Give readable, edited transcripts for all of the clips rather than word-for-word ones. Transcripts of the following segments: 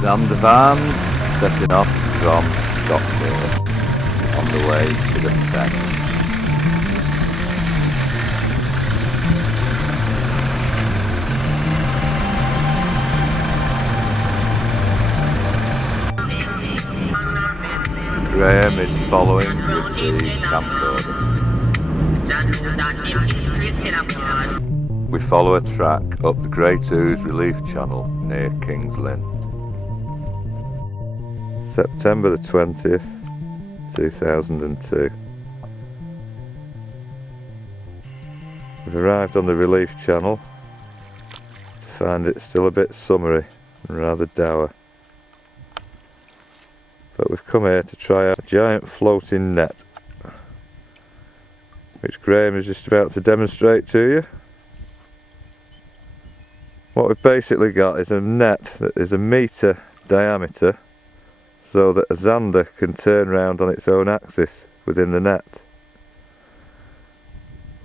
Zandavan setting off from Stockport on the way to the Fens. Graham is following with the camcorder. We follow a track up the Great Ooze Relief Channel near Kings Lynn. September the 20th, 2002. We've arrived on the Relief Channel to find it still a bit summery and rather dour. But we've come here to try out a giant floating net, which Graham is just about to demonstrate to you. What we've basically got is a net that is 1 metre diameter, so that a Zander can turn round on its own axis within the net.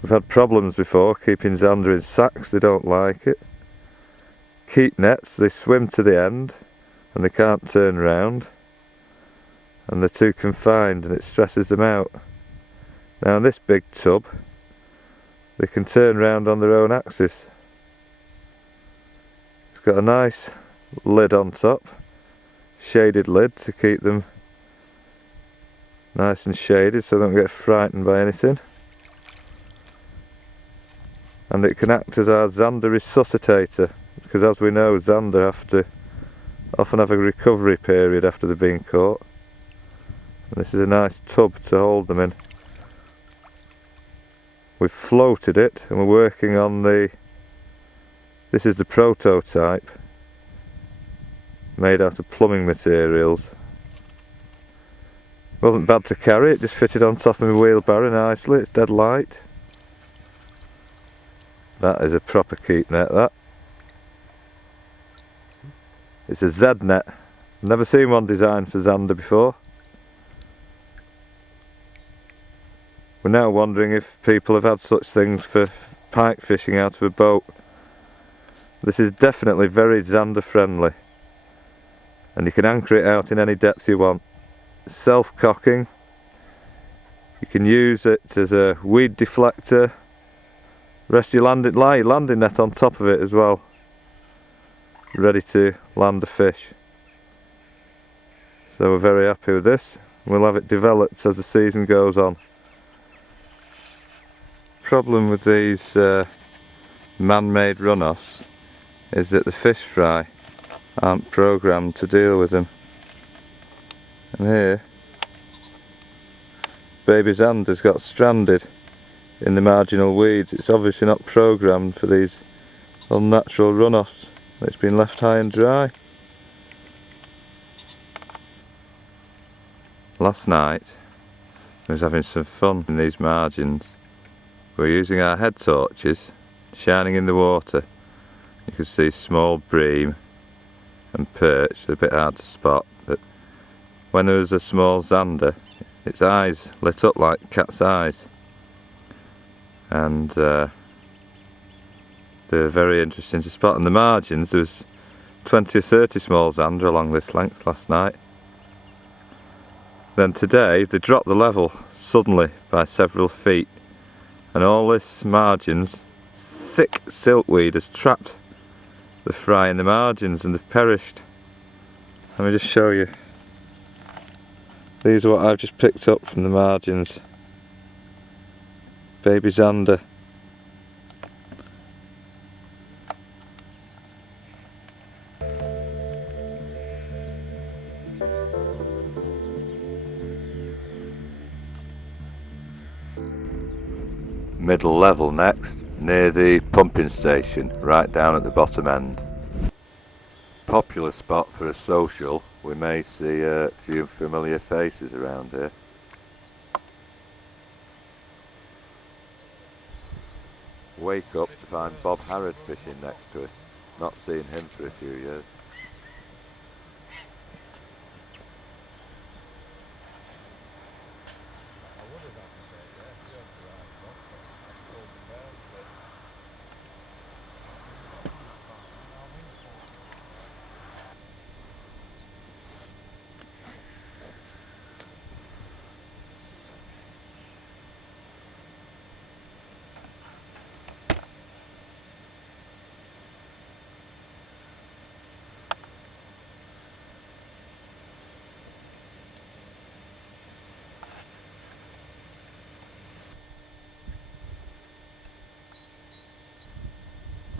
We've had problems before keeping Zander in sacks, they don't like it. Keep nets, they swim to the end and they can't turn round, and they're too confined and it stresses them out. Now in this big tub, they can turn round on their own axis. It's got a nice lid on top, shaded lid to keep them nice and shaded so they don't get frightened by anything. And it can act as our Zander resuscitator, because as we know, Zander often have a recovery period after they've been caught. And this is a nice tub to hold them in. We've floated it and we're working on this is the prototype, made out of plumbing materials. It wasn't bad to carry, it just fitted on top of my wheelbarrow nicely, it's dead light. That is a proper keep net, that. It's a Z net. Never seen one designed for Zander before. We're now wondering if people have had such things for pike fishing out of a boat. This is definitely very Zander friendly, and you can anchor it out in any depth you want. Self-cocking. You can use it as a weed deflector. Rest your landing net on top of it as well, ready to land a fish. So we're very happy with this. We'll have it developed as the season goes on. Problem with these man-made runoffs is that the fish fry aren't programmed to deal with them. And here, baby Zander's got stranded in the marginal weeds. It's obviously not programmed for these unnatural runoffs. It's been left high and dry. Last night I was having some fun in these margins. We're using our head torches, shining in the water. You can see small bream and perch, they're a bit hard to spot, but when there was a small Zander, its eyes lit up like cat's eyes. And they're very interesting to spot. On the margins there was 20 or 30 small Zander along this length last night. Then today they dropped the level suddenly by several feet, and all this margins, thick silkweed has trapped the fry in the margins and they've perished. Let me just show you. These are what I've just picked up from the margins. Baby Zander. Middle level next, near the pumping station, right down at the bottom end. Popular spot for a social. We may see a few familiar faces around here. Wake up to find Bob Harrod fishing next to us. Not seen him for a few years.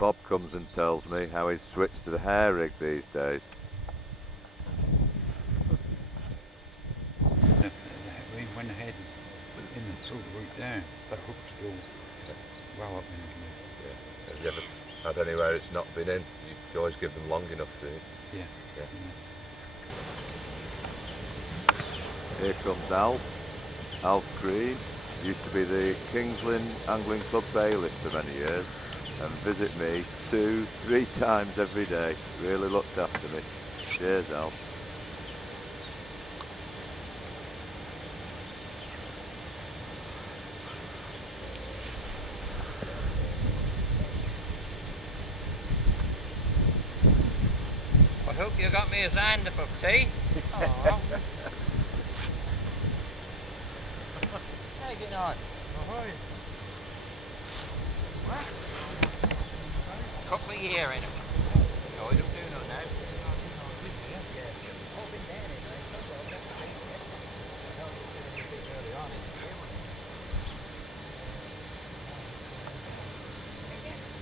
Bob comes and tells me how he's switched to the hair rig these days. When the head is in the throat root down, the hooks go well up into it. Yeah. Have you ever had anywhere it's not been in? You always give them long enough to it. Yeah. Here comes Alf Green. Used to be the Kings Lynn Angling Club bailiff for many years and visit me 2-3 times every day. Really looked after me. Cheers, Alf. I hope you got me a Zander for tea. Aww. How you getting on? What? Couple of years in it. No, I don't do no now.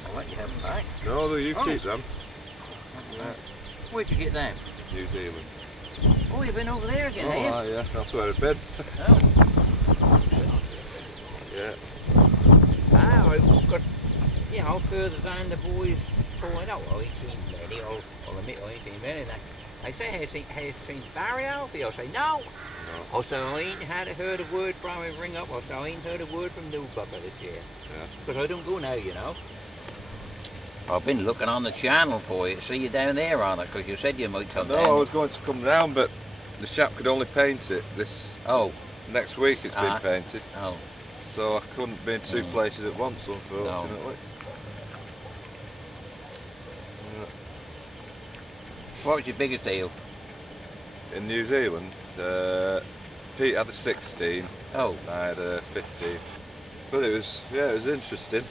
I'll let you have them back. No, you keep them. Where'd you get them? New Zealand. Oh, you've been over there again, have you? Yeah, that's where I've been. Oh. Yeah. Ah, I've got, you know, further down the boys point out, I ain't seen many, I'll admit I ain't seen many. They say, has seen Barry Alfie? I say, no. I say, I ain't heard a word from him ring up. I say, I ain't heard a word from New Bucker this year. Because I don't go now, you know. I've been looking on the channel for you to see you down there on it, because you said you might come down. No, I was going to come round, but the chap could only paint it this. Oh. Next week it's been painted. Oh. So I couldn't be in two places at once, unfortunately. No. What was your biggest deal? In New Zealand, Pete had a 16. Oh. I had a 15. But it was interesting.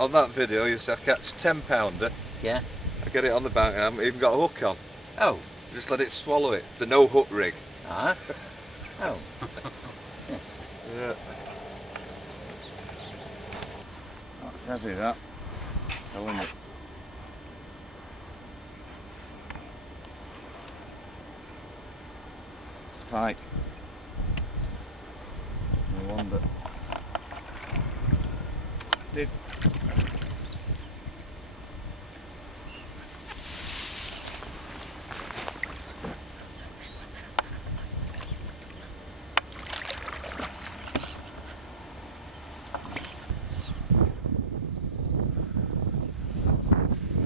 On that video, you see I catch a 10-pounder. Yeah. I get it on the bank. I haven't even got a hook on. Oh. Just let it swallow it. The no hook rig. Ah. Oh. Yeah. That's heavy, that. Telling it. Pike. No wonder. Did.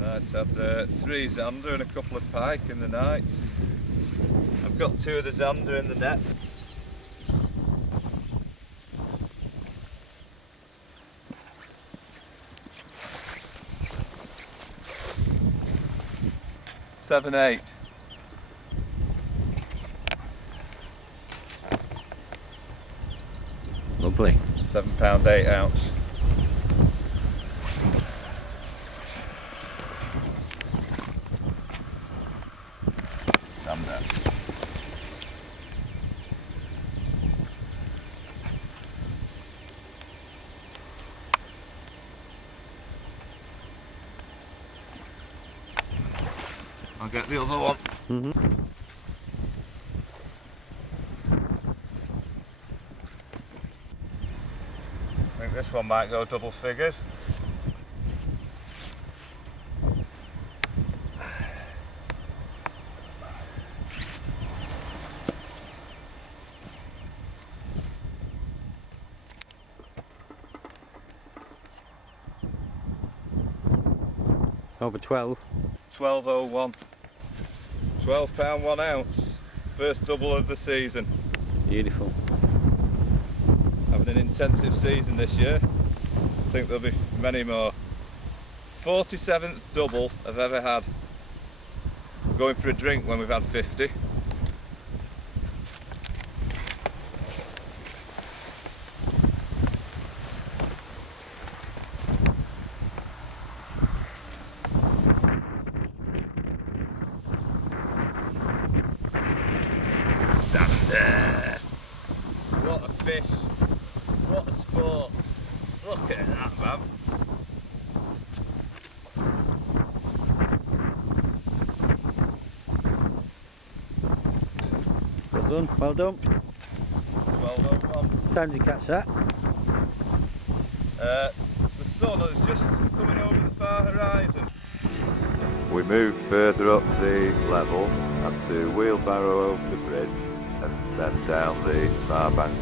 Let's have the 3 Zander and a couple of pike in the night. I've got 2 of the Zander in the net. Seven, 8. Lovely. £7, 8 ounce. Zander. I'll get the other one. I think this one might go double figures. Over 12. 12.01. £12, 1 ounce. First double of the season. Beautiful. Having an intensive season this year. I think there'll be many more. 47th double I've ever had. Going for a drink when we've had 50. Zander. What a fish. What a sport. Look at that, man. done, well done. Well done, Tom. Time to catch that. The sun is just coming over the far horizon. We moved further up the level, had to wheelbarrow over the bridge and then down the far bank.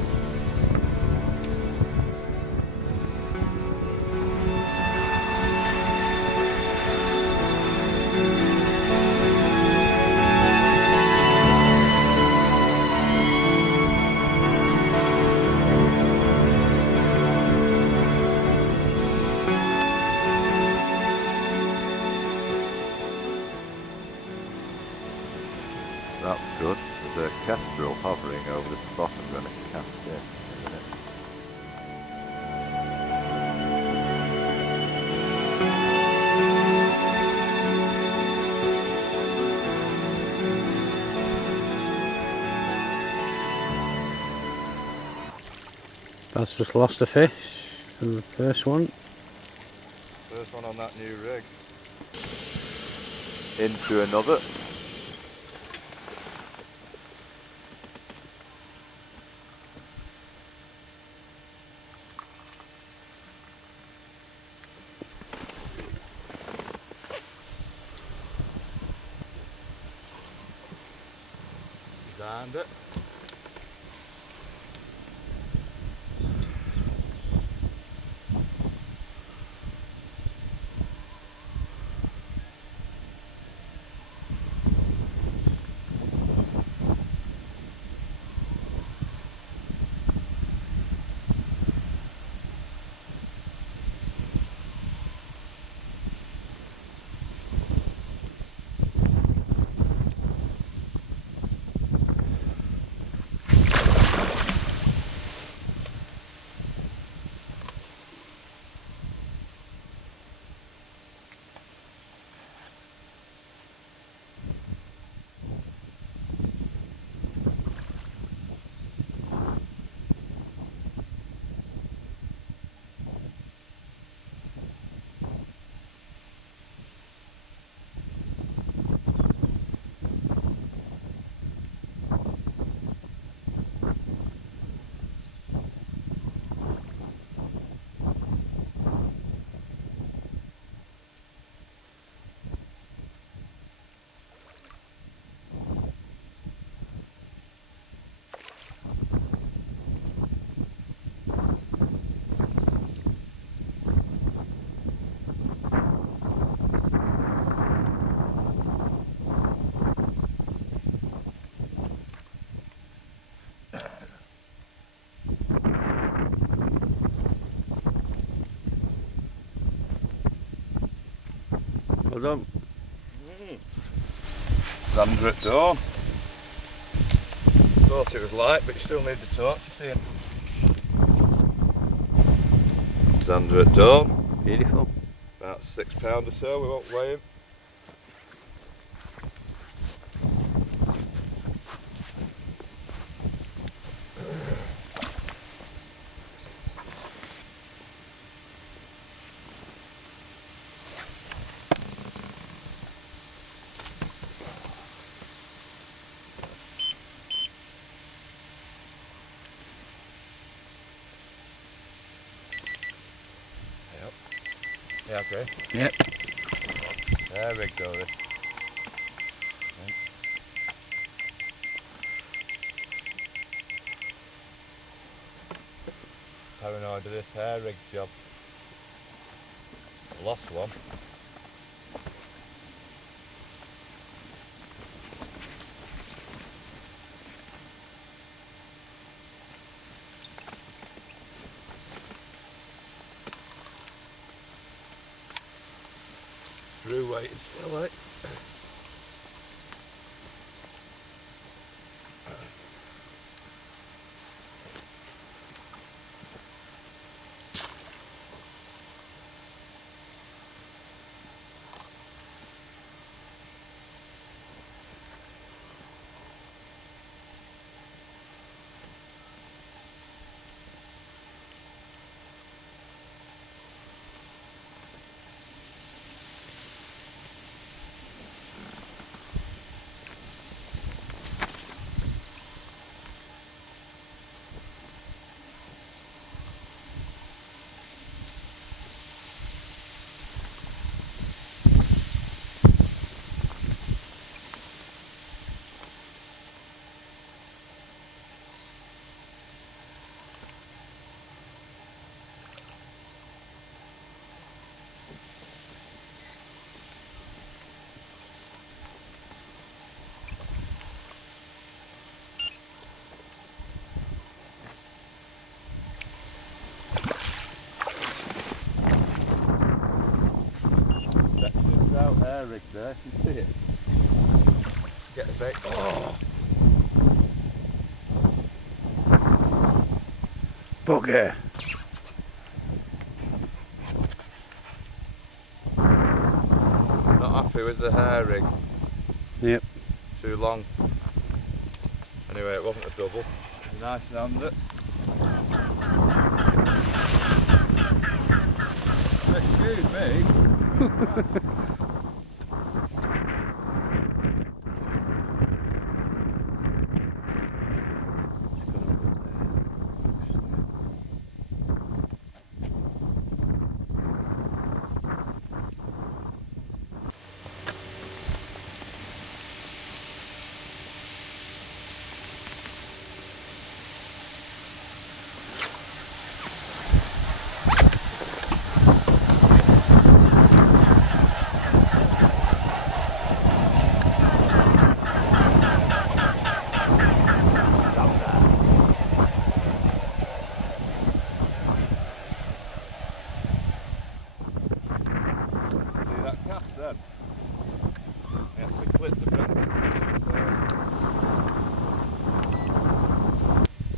That's good. There's a kestrel hovering over the spot I'm going to cast in a minute. That's just lost a fish from the first one. First one on that new rig. Into another. Zander. Well done. Zander at dawn. Thought it was light, but you still need the torch to see it. Zander at dawn. Beautiful. About £6 or so, we won't weigh him. Yeah, okay. Yep. There we go. Paranoid of this hair rig job. Lost one. Through waiting still, like. hair rig there, you can see it. Get the bait. Oh! Bugger! Not happy with the hair rig. Yep. Too long. Anyway, it wasn't a double. It was a nice Zander. Excuse me.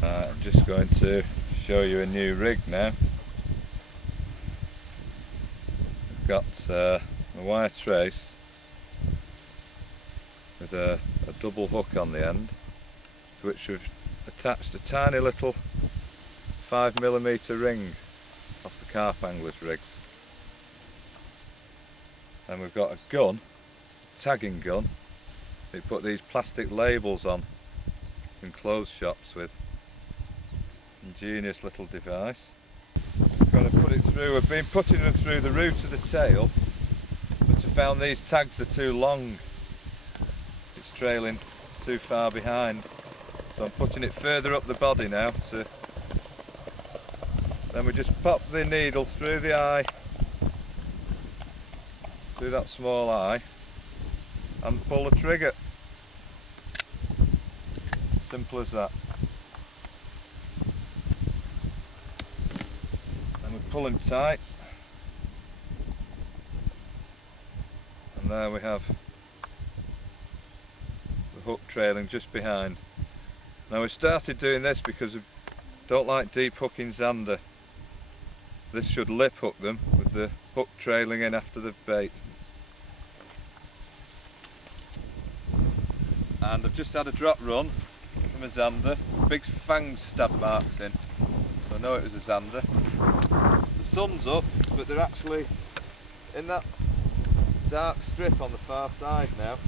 I'm just going to show you a new rig now. I've got a wire trace with a double hook on the end, to which we've attached a tiny little 5mm ring off the carp angler's rig. And we've got a gun, tagging gun, we put these plastic labels on in clothes shops with. Ingenious little device. We've got to put it through, we've been putting them through the root of the tail, but I found these tags are too long. It's trailing too far behind. So I'm putting it further up the body now. So then we just pop the needle through the eye, through that small eye, and pull the trigger. Simple as that. And we pull him tight. And there we have the hook trailing just behind. Now we started doing this because we don't like deep hooking zander. This should lip hook them with the hook trailing in after the bait. And I've just had a drop run from a zander, big fang stab marks in, so I know it was a zander. The sun's up, but they're actually in that dark strip on the far side now.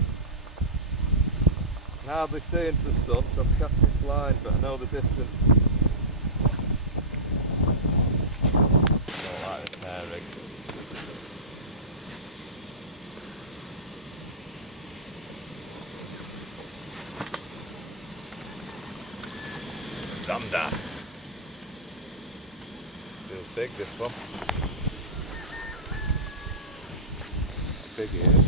I can hardly see into the sun, so I'm casting blind, but I know the distance. Don't like this hair rig. Zander. Feels big, this one. Big ears.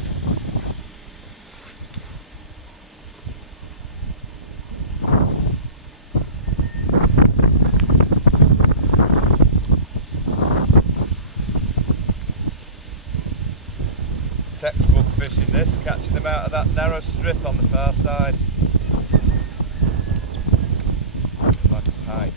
Textbook fishing this, catching them out of that narrow strip on the far side. Like a pike.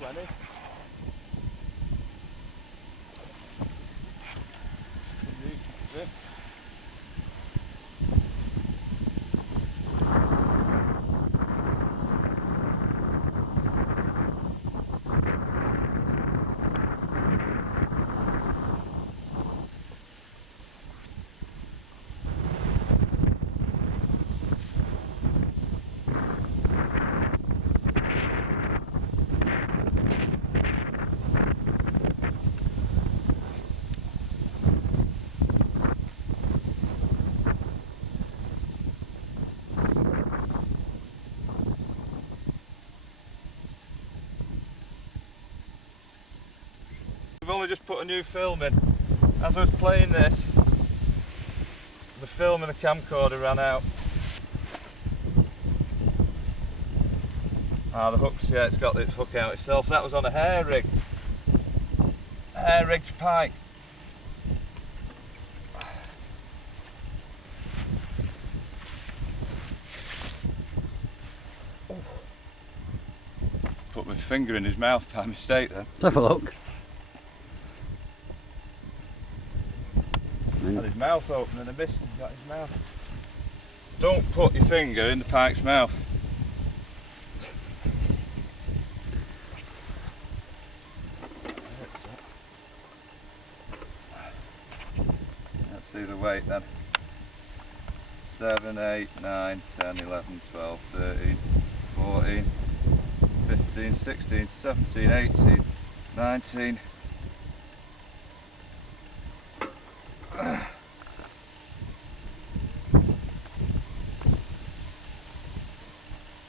20. This. We've only just put a new film in. As I was playing this, the film and the camcorder ran out. Ah, the hook's, yeah, it's got its hook out itself. That was on a hair rig. Hair rigged pike. Put my finger in his mouth by mistake then. Have a look. Had his mouth open and I missed and got his mouth. Don't put your finger in the pike's mouth. Let's see the weight then. 7, 8, 9, 10, 11, 12, 13, 14, 15, 16, 17, 18, 19.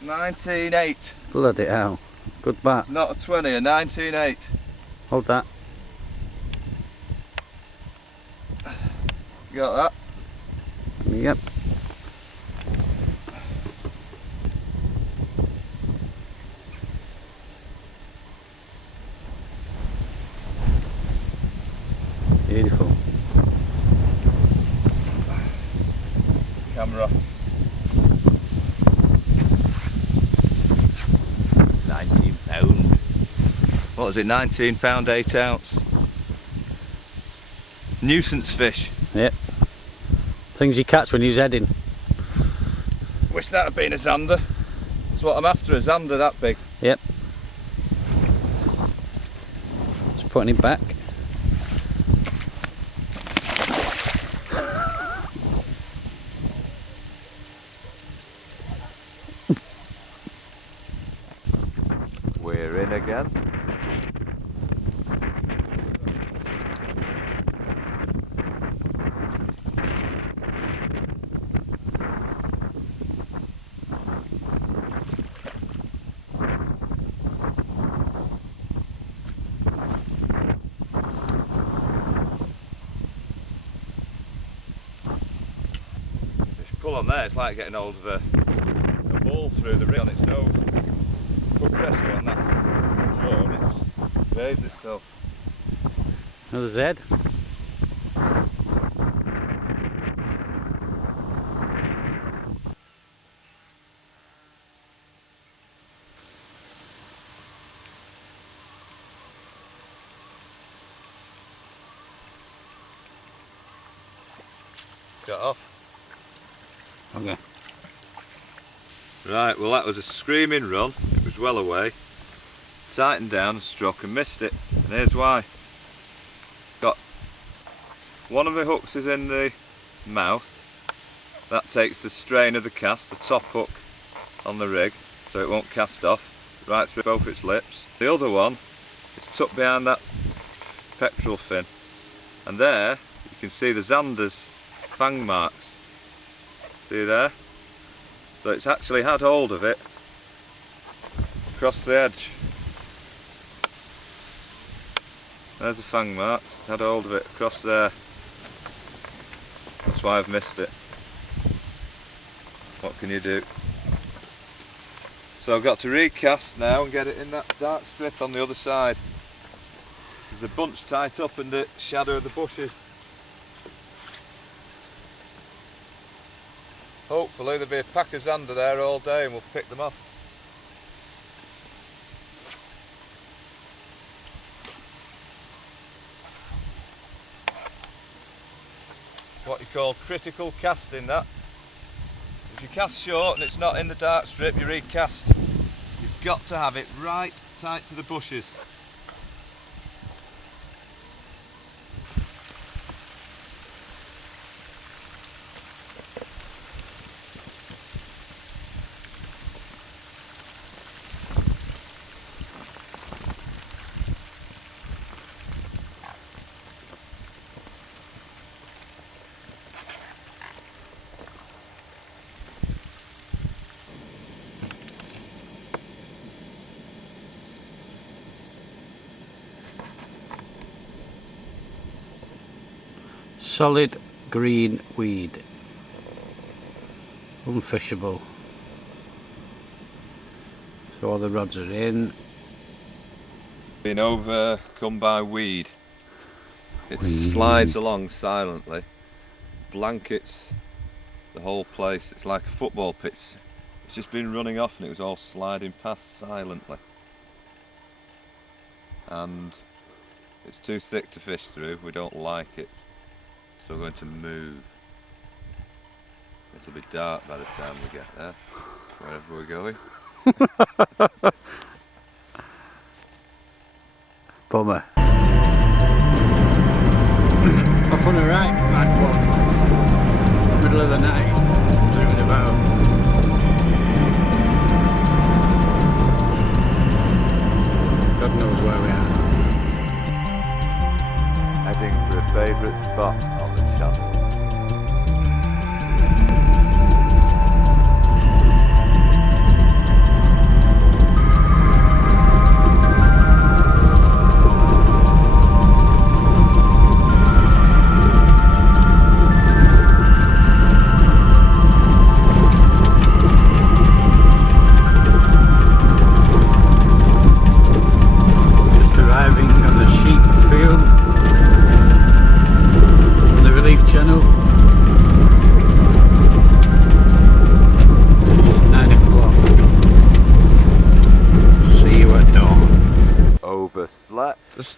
19.8. Bloody hell. Good bat. Not a 20, a 19.8. Hold that. You got that? Yep. Beautiful. Camera. 19 pound. What was it? 19 pound 8 ounce. Nuisance fish. Yep. Things you catch when you're heading. Wish that had been a Zander. That's what I'm after, a Zander that big. Yep. Just putting it back. We're in again. Pull on there, it's like getting hold of a ball through the ring on its nose. Put pressure on that jaw and it's bathed itself. Another Z. Got off. Okay. Right, well that was a screaming run, it was well away. Tightened down and struck and missed it, and here's why. Got one of the hooks is in the mouth, that takes the strain of the cast, the top hook on the rig, so it won't cast off, right through both its lips. The other one is tucked behind that pectoral fin, and there you can see the Zander's fang marks. See there? So it's actually had hold of it across the edge. There's the fang marks, it's had hold of it across there. That's why I've missed it. What can you do? So I've got to recast now and get it in that dark strip on the other side. There's a bunch tied up in the shadow of the bushes. Hopefully there'll be a pack of Zander there all day and we'll pick them off. what you call critical casting, that. If you cast short and it's not in the dark strip, you recast. You've got to have it right tight to the bushes. Solid green weed. Unfishable. So all the rods are in. Been overcome by weed. It slides along silently, blankets the whole place. It's like a football pitch. It's just been running off and it was all sliding past silently. And it's too thick to fish through, we don't like it. So we're going to move. It'll be dark by the time we get there, wherever we're going. Bummer. Off on the right, bad one. Middle of the night, zooming about. God knows where we are. Heading for a favourite spot on the channel.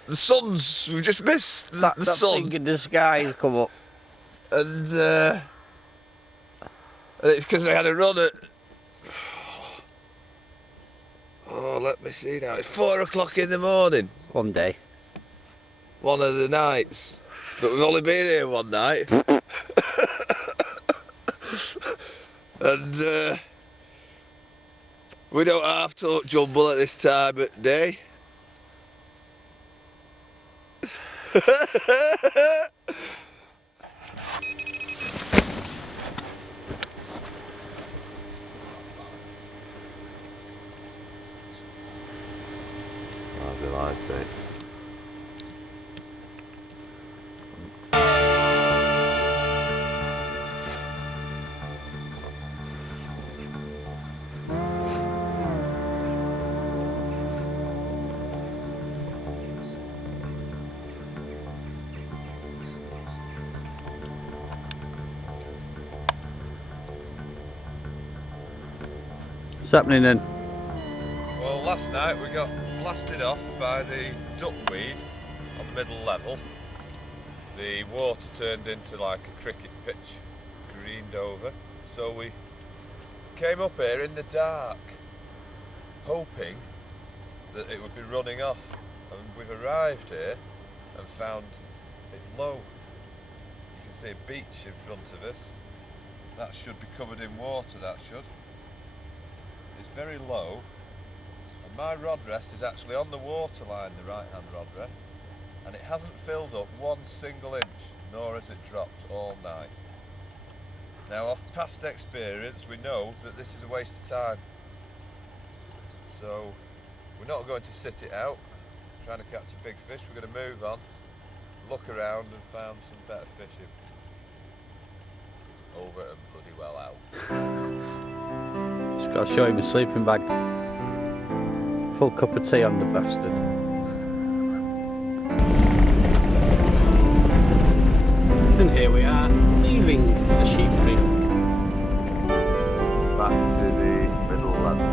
The sun's, we just missed the sun. Thing in the sky has come up. And it's because I had a run at, oh, let me see now, it's 4 o'clock in the morning. One day. One of the nights. But we've only been here one night. And we don't have to jumble at this time of day. That's a live bait. What's happening then? Well, last night we got blasted off by the duckweed on the middle level. The water turned into like a cricket pitch, greened over. So we came up here in the dark, hoping that it would be running off. And we've arrived here and found it low. You can see a beach in front of us. That should be covered in water, that should. It's very low, and my rod rest is actually on the water line, the right hand rod rest, and it hasn't filled up 1 single inch, nor has it dropped all night. Now, off past experience, we know that this is a waste of time, so we're not going to sit it out trying to catch a big fish. We're going to move on, look around and find some better fishing. Over and bloody well out. Just got to show him a sleeping bag. Full cup of tea on the bastard. And here we are, leaving the sheep field. Back to the middle level.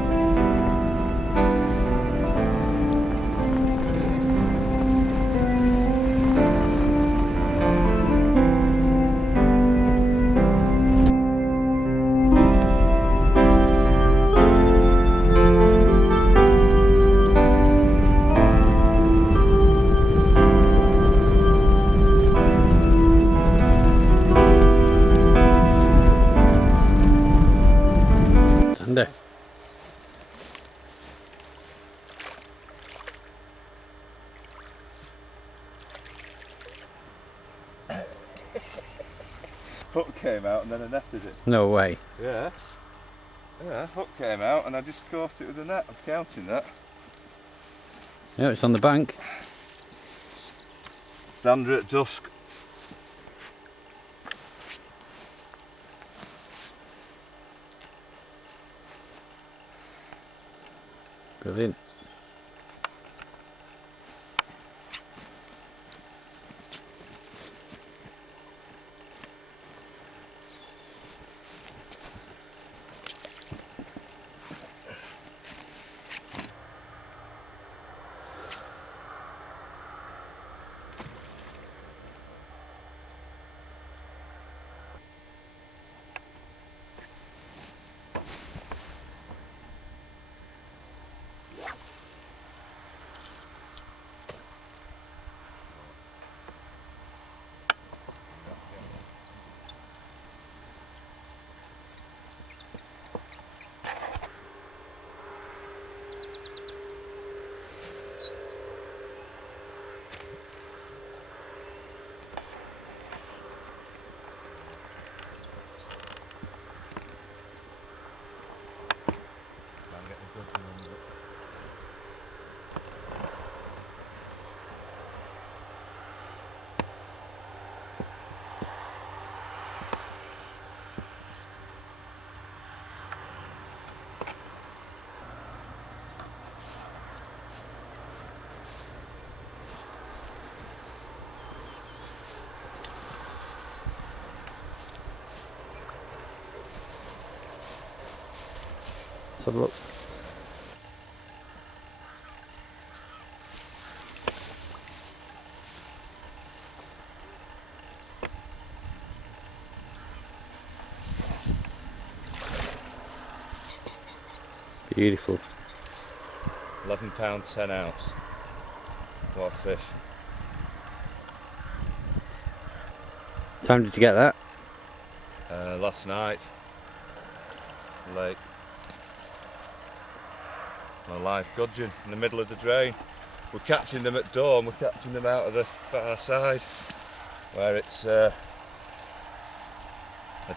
hook came out and then I netted it. No way. Yeah. Yeah, hook came out and I just caught it with a net. I'm counting that. Yeah, it's on the bank. Zander at dusk. Brilliant. Let's have a look. Beautiful. £11 10 ounce. What a fish. What time did you get that? Last night. Late. On a live gudgeon in the middle of the drain. We're catching them at dawn, we're catching them out of the far side where it's a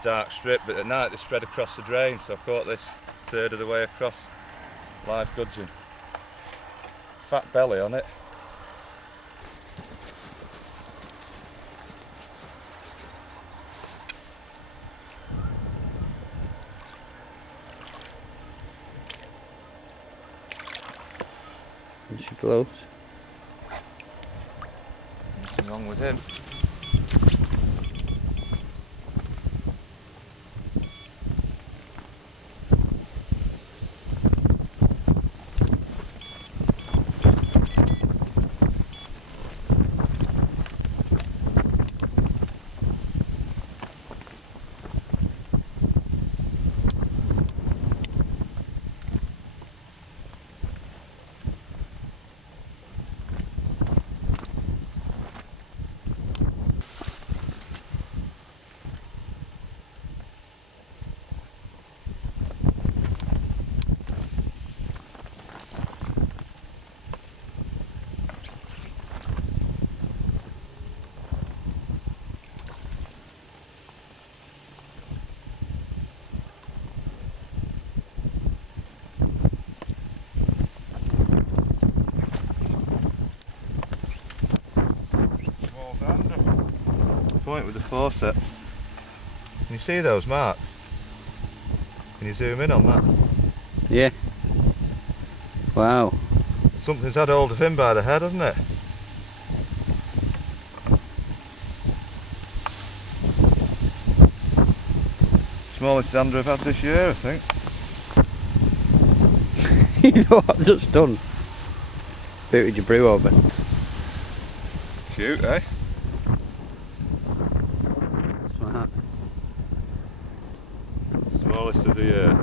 dark strip, but at night they spread across the drain, so I've caught this third of the way across. Live gudgeon. Fat belly on it. And she glows. Nothing wrong with him. Point with the forceps. Can you see those marks? Can you zoom in on that? Yeah. Wow. Something's had hold of him by the head, hasn't it? Smallest Zander I've had this year, I think. You know what I've just done? Booted your brew over. Cute, eh? Smart. Smallest of the year.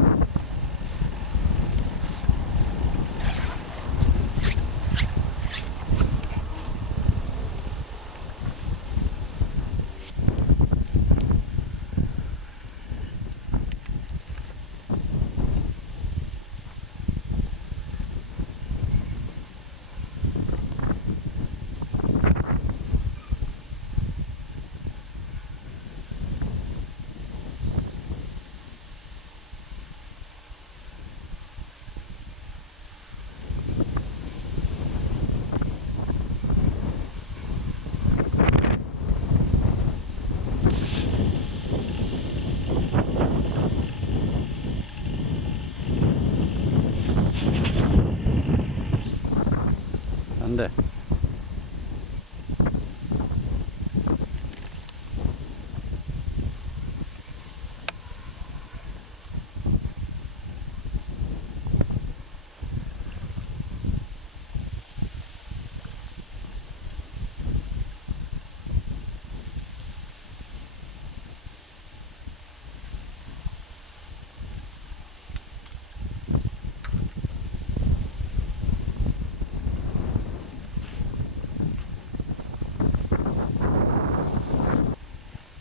Zander.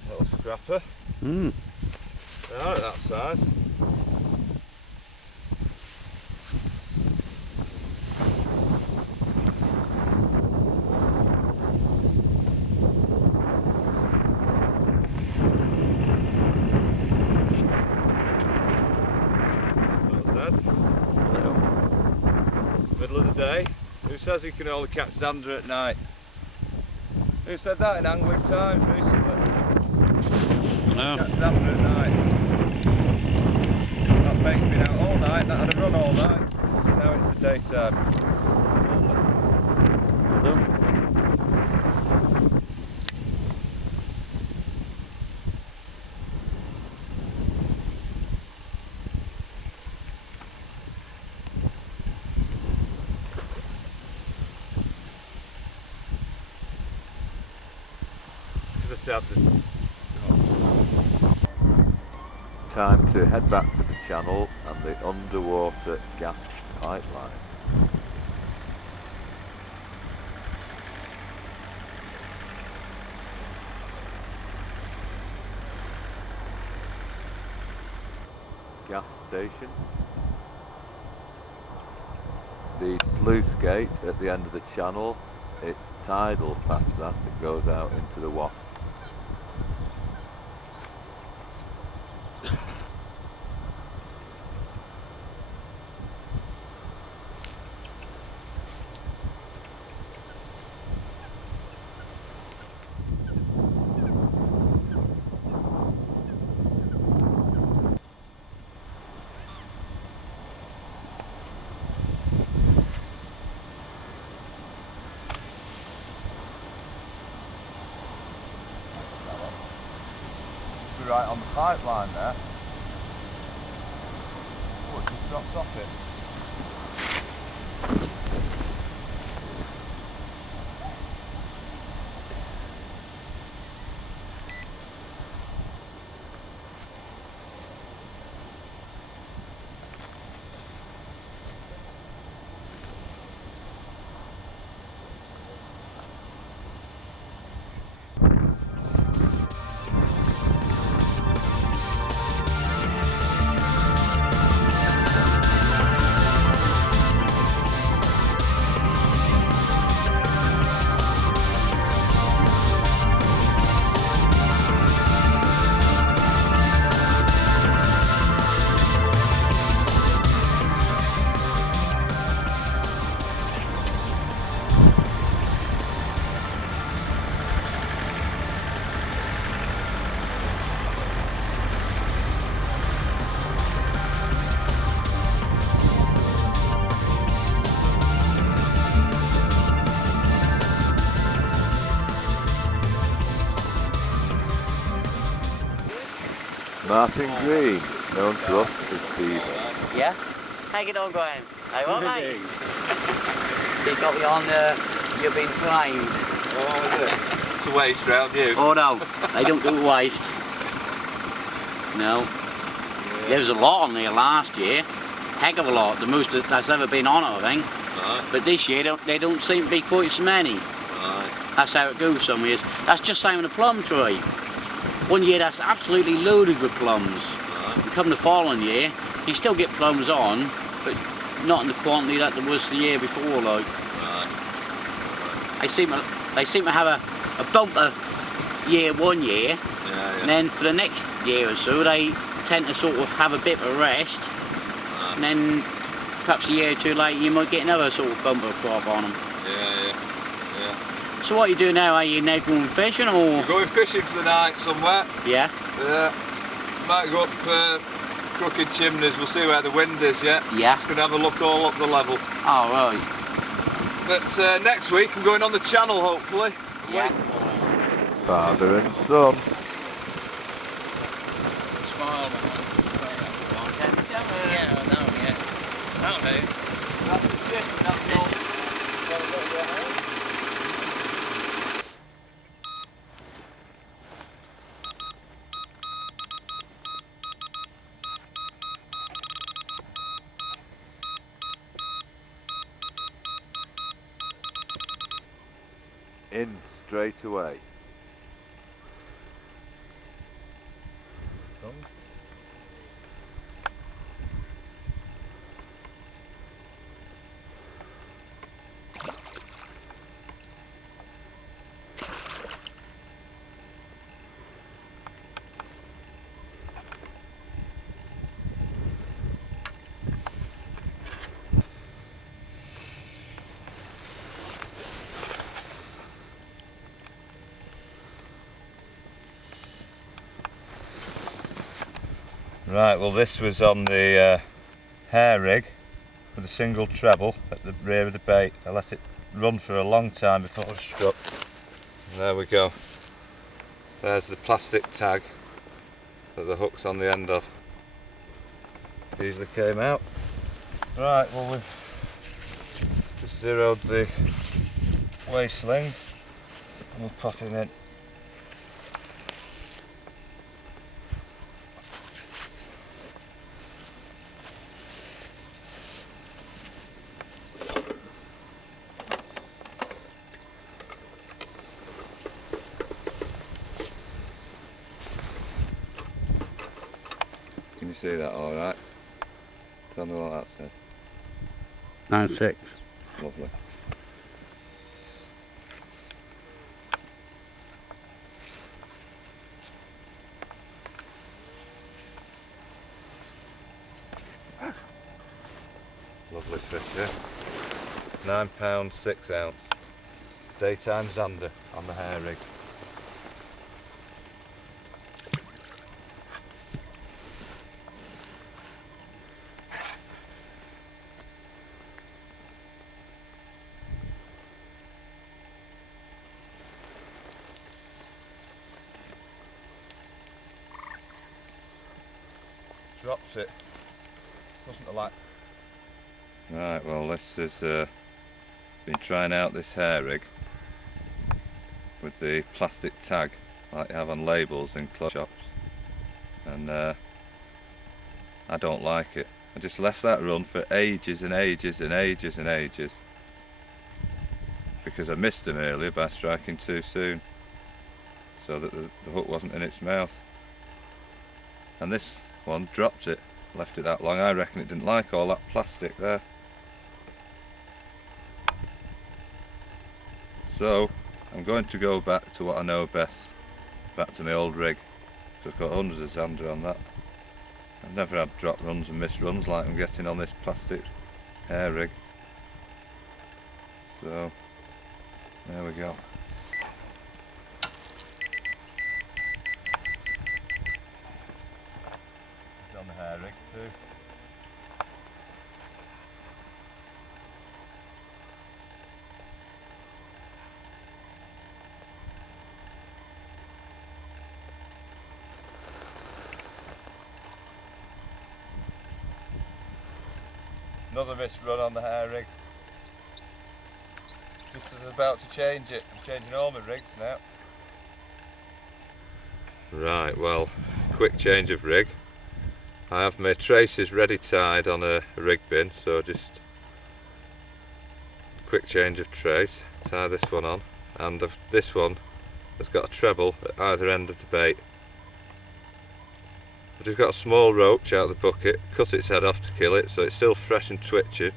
Little scrapper. Mm. Alright, that size. Middle of the day. Who says you can only catch zander at night? Who said that in angling times recently? No. Catch zander at night. That bait's been out all night, that had a run all night. Now it's the daytime. Well done. Time to head back to the channel and the underwater gas pipeline. Gas station. The sluice gate at the end of the channel, it's tidal past that, it goes out into the Wash. Right on the pipeline there. Oh, it just drops off it. Martin Green, known to us as Beaver. Yeah? How you all going? Hey, what, mate? You got me on, you've been framed. Oh, is it? It's a waste round you. Oh no, I don't do waste. No. Yeah. There was a lot on there last year. Heck of a lot, the most that's ever been on it, I think. Right. But this year, they don't seem to be quite so many. Right. That's how it goes some years. That's just saying a plum tree. One year that's absolutely loaded with plums. Right. And come the following year, you still get plums on, but not in the quantity that there was the year before, like. Right. They seem to have a bumper year one year, Yeah. and then for the next year or so they tend to sort of have a bit of a rest, Right. and then perhaps a year or two later you might get another sort of bumper crop on them. Yeah. So what are you doing now? Are you now going fishing or? We're going fishing for the night somewhere. Yeah. Might go up Crooked Chimneys, we'll see where the wind is, yeah? Yeah. Just gonna have a look all up the level. Oh right. But next week I'm going on the channel, hopefully. Yeah. Father and son. Smile, man. Yeah, I know, yeah. That'll do. That's the tip, that's all. In straight away. Right, well this was on the hair rig with a single treble at the rear of the bait. I let it run for a long time before I struck. And there we go. There's the plastic tag that the hook's on the end of. Easily came out. Right, well we've just zeroed the waist sling and we'll pop him in. Can you see that all right? Tell me what that says. 9.6. Lovely. Lovely fish, yeah. £9, 6 ounce. Daytime Zander on the hair rig. Drops it. Wasn't a lot. Right, well this is been trying out this hair rig with the plastic tag like you have on labels in clothes shops, and I don't like it. I just left that run for ages and ages and ages and ages because I missed him earlier by striking too soon, so that the hook wasn't in its mouth. And this one dropped it, left it that long. I reckon it didn't like all that plastic there. So I'm going to go back to what I know best, back to my old rig. So I've got hundreds of Zander on that. I've never had drop runs and miss runs like I'm getting on this plastic hair rig. So there we go. It's on the hair rig too. Another missed run on the hair rig. Just as I'm about to change it. I'm changing all my rigs now. Right, well, quick change of rig. I have my traces ready tied on a rig bin, so just quick change of trace. Tie this one on, and this one has got a treble at either end of the bait. I've just got a small roach out of the bucket, cut its head off to kill it, so it's still fresh and twitching,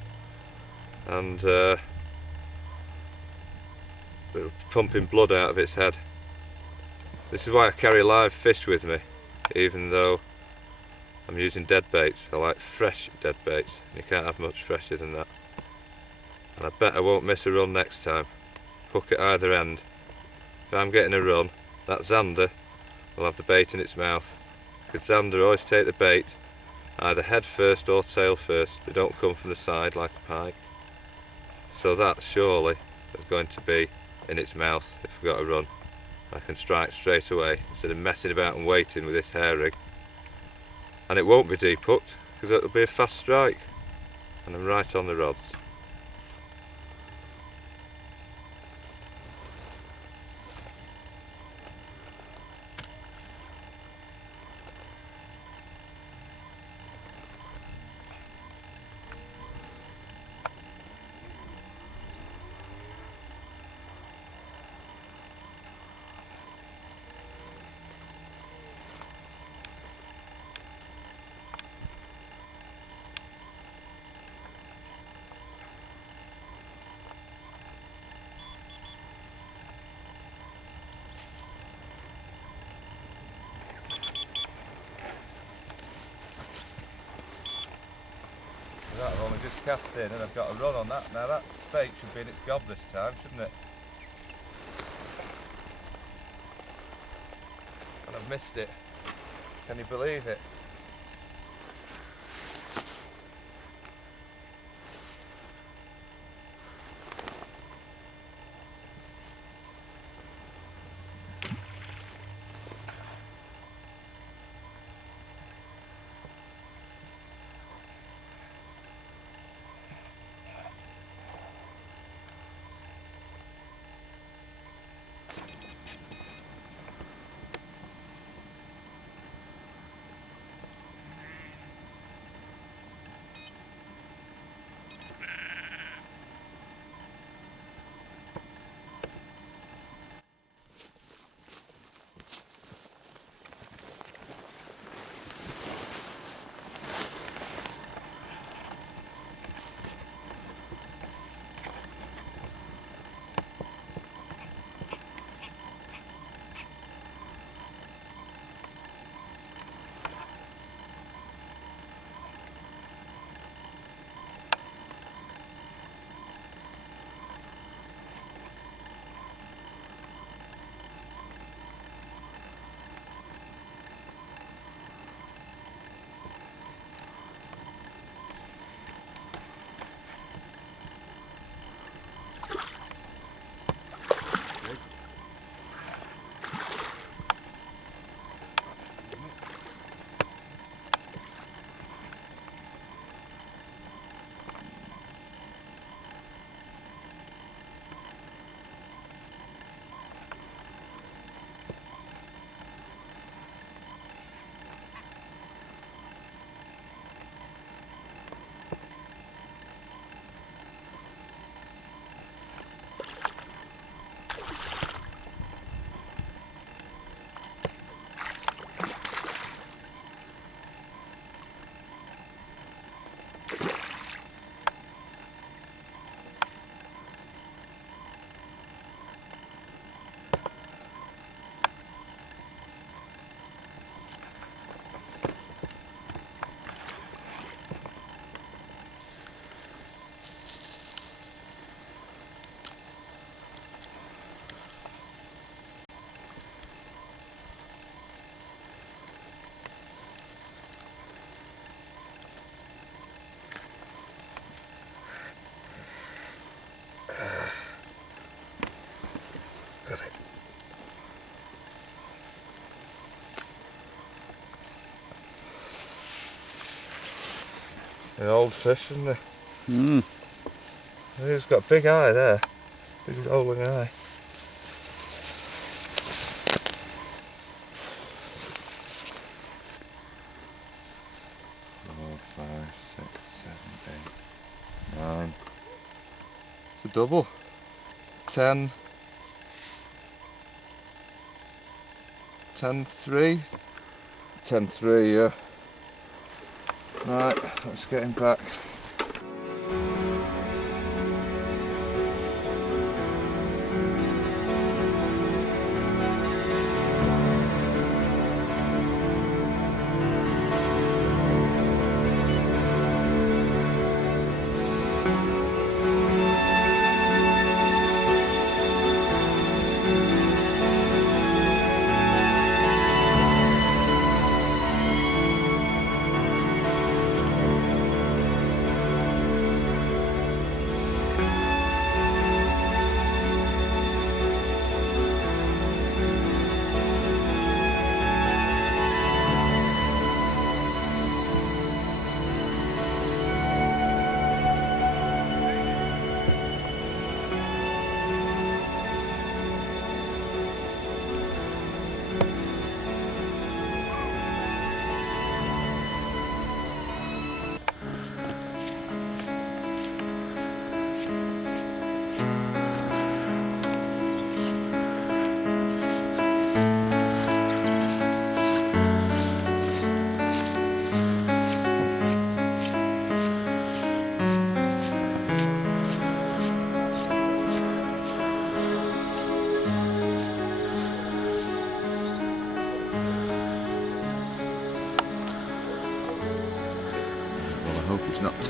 and pumping blood out of its head. This is why I carry live fish with me, even though I'm using dead baits. I like fresh dead baits. You can't have much fresher than that. And I bet I won't miss a run next time. Hook at either end. If I'm getting a run, that Zander will have the bait in its mouth. Because Zander always take the bait either head first or tail first. They don't come from the side like a pike. So that surely is going to be in its mouth if we've got to run. I can strike straight away instead of messing about and waiting with this hair rig. And it won't be deep hooked because it'll be a fast strike. And I'm right on the rods. I've only just cast in and I've got a run on that. Now that bait should be in its gob this time, shouldn't it? And I've missed it. Can you believe it? An old fish, isn't it? Mm. He's got a big eye there. Big rolling eye. Four, 5, 6, 7, 8, 9. It's a double. 10. 10-3. 10-3, yeah. Right, let's get him back.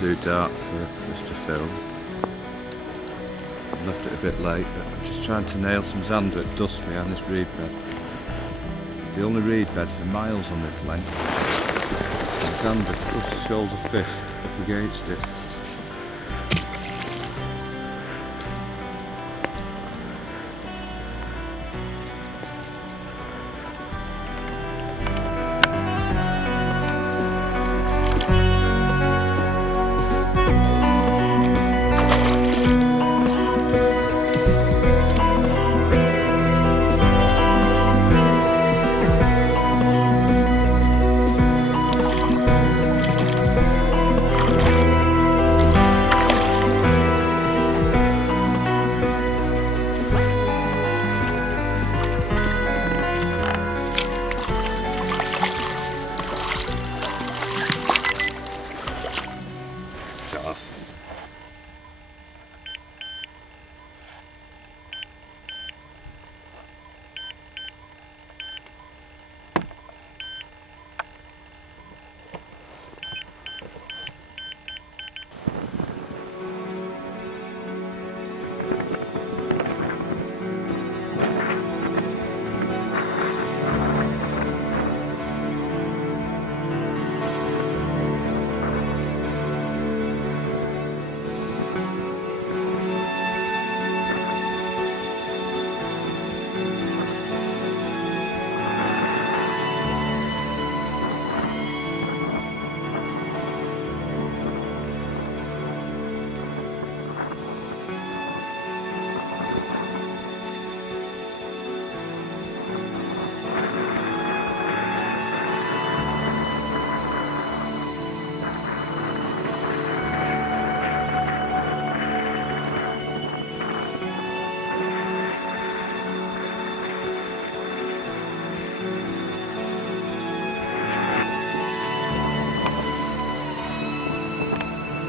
too dark for us to film. I left it a bit late, but I'm just trying to nail some zander at dusk behind this reed bed. The only reed bed for miles on this length. And zander plus shoulder fish up against it.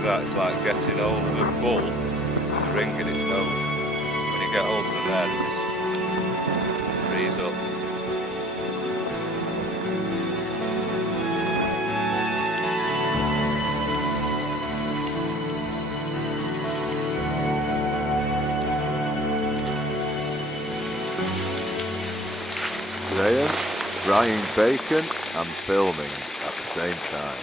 That's like getting hold of a bull with a ring in its nose. When you get hold of them there, they just freeze up. Graham, frying bacon and filming at the same time.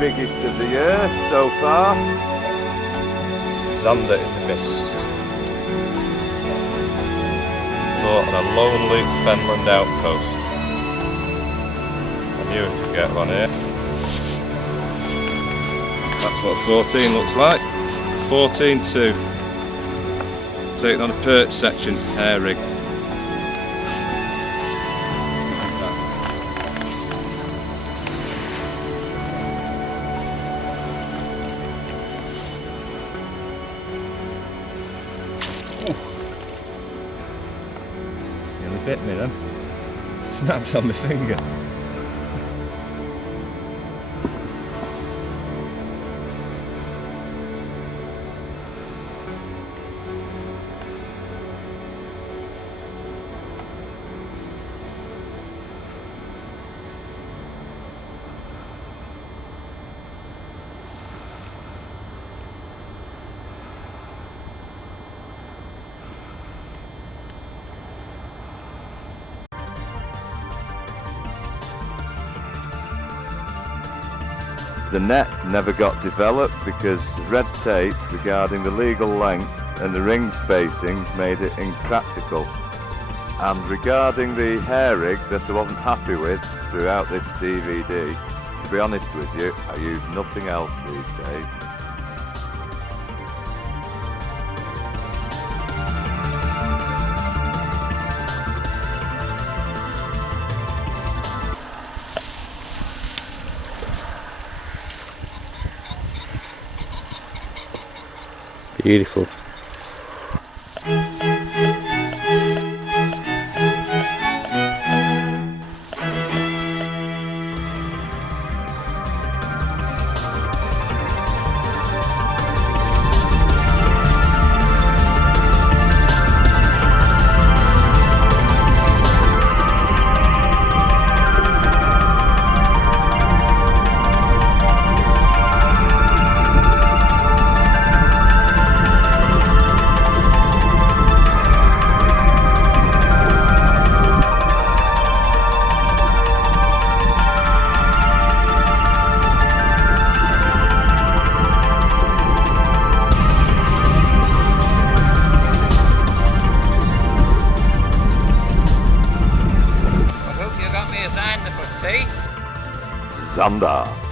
Biggest of the year so far. Zander in the mist. Caught on a lonely fenland outpost. I knew we could get one here. That's what 14 looks like. 14-2. Taking on a perch section hair rig. Bit me then. Snaps on my finger. the net never got developed because red tape regarding the legal length and the ring spacings made it impractical. And regarding the hair rig that I wasn't happy with throughout this DVD, to be honest with you, I use nothing else these days. Beautiful. Zander.